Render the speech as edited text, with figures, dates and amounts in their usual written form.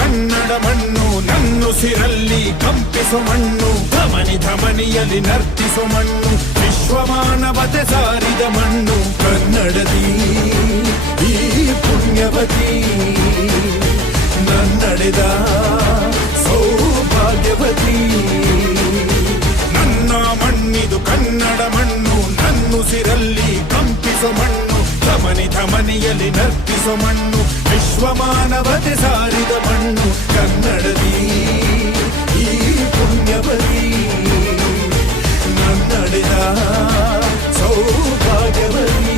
ಕನ್ನಡ ಮಣ್ಣು, ನನ್ನುಸಿರಲ್ಲಿ ಕಂಪಿಸೋ ಮಣ್ಣು, ಧಮನಿ ಧಮನಿಯಲ್ಲಿ ನರ್ತಿಸೋ ಮಣ್ಣು, ವಿಶ್ವಮಾನವತೆ ಸಾರಿದ ಮಣ್ಣು ಕನ್ನಡದಿ ಈ ಪುಣ್ಯವತಿ, ನನ್ನಡೆದ ಸೌಭಾಗ್ಯವತಿ. ನನ್ನ ಮಣ್ಣಿದು ಕನ್ನಡ ಮಣ್ಣು, ನನ್ನುಸಿರಲ್ಲಿ ಕಂಪಿಸೋ ಮಣ್ಣು, ಧಮನಿ ಧಮನಿಯಲ್ಲಿ ನರ್ತಿಸೋ ಮಣ್ಣು, ವಿಶ್ವಮಾನವತೆ ಸಾರಿದ ಮಣ್ಣು ಕನ್ನಡದಿ ಈ ಪುಣ್ಯವತಿ, ನನ್ನಡೆದ ಸೌಭಾಗ್ಯವತಿ.